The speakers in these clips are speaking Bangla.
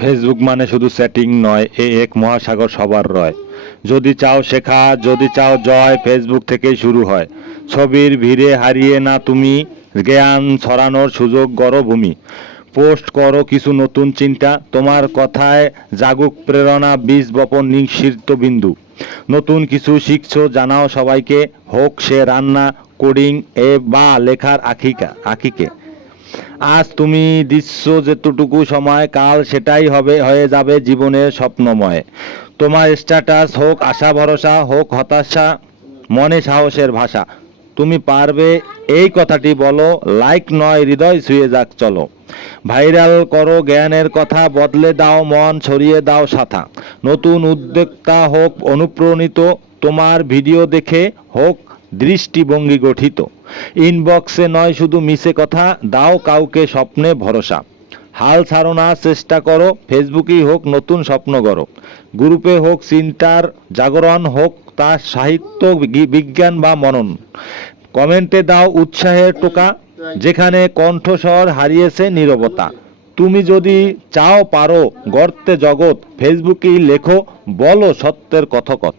ফেসবুক মানে শুধু সেটিং নয়, এ এক মহাসাগর সবার রয়। যদি চাও শেখা, যদি চাও জয়, ফেসবুক থেকেই শুরু হয়। ছবির ভিড়ে হারিয়ে না তুমি, জ্ঞান ছড়ানোর সুযোগ গড়ো ভূমি পোস্ট করো কিছু নতুন চিন্তা, তোমার কথায় জাগুক প্রেরণা, বীজ বপন নিঃসৃত বিন্দু। নতুন কিছু শিখছো, জানাও সবাইকে, হোক সে রান্না, কোডিং, এ বা লেখার আখিকা আখিকে। আজ তুমি দিচ্ছ যেতটুকু সময়, কাল সেটাই হবে, হয়ে যাবে জীবনের স্বপ্নময়। তোমার স্ট্যাটাস হোক আশা ভরসা, হোক হতাশা, মনে সাহসের ভাষা। তুমি পারবে এই কথাটি বলো লাইক নয়, হৃদয় ছুঁয়ে যাক, চলো। ভাইরাল করো জ্ঞানের কথা, বদলে দাও মন, ছড়িয়ে দাও সাথা। নতুন উদ্যোক্তা হোক, অনুপ্রাণিত, তোমার ভিডিও দেখে হোক দৃষ্টিভঙ্গি গঠিত। ইনবক্সে নয় শুধু মিশে কথা, দাও কাউকে স্বপ্নে ভরসা। হাল ছাড়ো না, চেষ্টা করো, ফেসবুকেই হোক নতুন স্বপ্ন গড়ো। গ্রুপে হোক চিন্তার জাগরণ হোক তার সাহিত্য বিজ্ঞান বা মনন। কমেন্টে দাও উৎসাহের টোকা, যেখানে কণ্ঠস্বর হারিয়েছে নীরবতা। তুমি যদি চাও পারো গর্তে জগৎ, ফেসবুকেই লেখো, বলো সত্যের কথকথ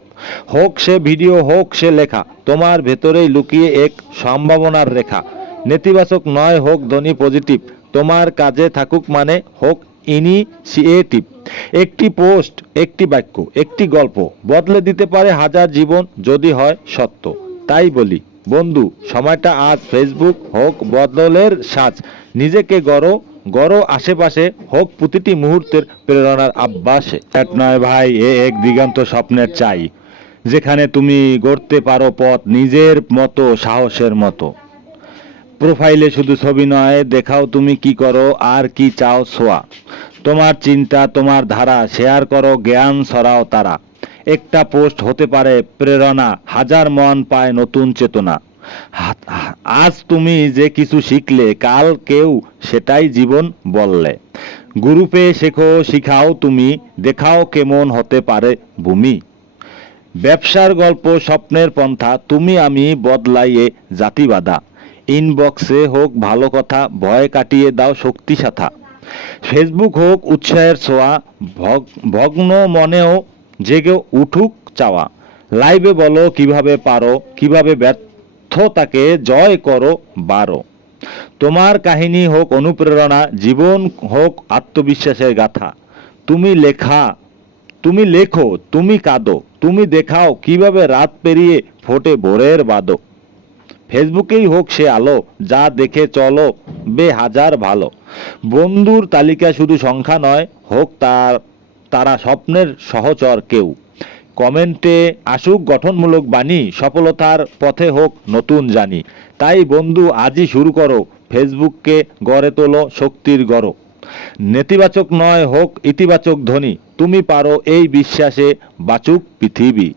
হোক সে ভিডিও, হোক সে লেখা, তোমার ভেতরেই লুকিয়ে এক সম্ভাবনার রেখা। নেতিবাচক নয়, হোক ধ্বনি পজিটিভ তোমার কাজে থাকুক মানে হোক ইনিশিয়েটিভ একটি পোস্ট একটি বাক্য, একটি গল্প বদলে দিতে পারে হাজার জীবন যদি হয় সত্য। তাই বলি, বন্ধু, সময়টা আজ ফেসবুক হোক বদলের সাজ। নিজেকে গড়ো গড়ো আশেপাশে হোক প্রতিটি মুহূর্তের প্রেরণার এক নয় ভাই, এ এক দিগন্ত স্বপ্নের চাই। যেখানে তুমি গড়তে পারো পথ নিজের মতো, সাহসের মতো। প্রোফাইলে শুধু ছবি নয়, দেখাও তুমি কি করো, আর কি চাও ছোঁয়া। তোমার চিন্তা, তোমার ধারা, শেয়ার করো, জ্ঞান ছড়াও তারা। একটা পোস্ট হতে পারে প্রেরণা, হাজার মন পায় নতুন চেতনা। আজ তুমি যে কিছু শিখলে, কাল কেউ সেটাই জীবন বললে। গ্রুপে শেখো, শিখাও তুমি, দেখাও কেমন হতে পারে ভূমি। ব্যবসার গল্প, স্বপ্নের পন্থা, তুমি আমি বদলাইয়ে জাতিবাদা ইনবক্সে হোক ভালো কথা, ভয় কাটিয়ে দাও শক্তি সাথা। ফেসবুক হোক উৎসাহের ছোঁয়া, ভগ- ভগ্ন মনেও জেগে উঠুক চাওয়া। লাইভে বলো কীভাবে পারো, কীভাবে ব্যর্থতাকে জয় করো, বারো। তোমার কাহিনী হোক অনুপ্রেরণা, জীবন হোক আত্মবিশ্বাসের গাথা। তুমি লেখা তুমি লেখো, তুমি কাঁদো, তুমি দেখাও কীভাবে রাত পেরিয়ে ফোটে ভোরের বাদো। ফেসবুকেই হোক সে আলো, যা দেখে চলো বে হাজার ভালো। বন্ধুর তালিকা শুধু সংখ্যা নয়, হোক তার, তারা স্বপ্নের সহচর কেউ। কমেন্টে আসুক গঠনমূলক বাণী, সফলতার পথে হোক নতুন জানি। তাই বন্ধু, আজই শুরু করো, ফেসবুককে গড়ে তোলো শক্তির গড়। নেতিবাচক নয়, হোক ইতিবাচক ধ্বনি। তুমি পারো এই বিশ্বাসে বাচুক পৃথিবী।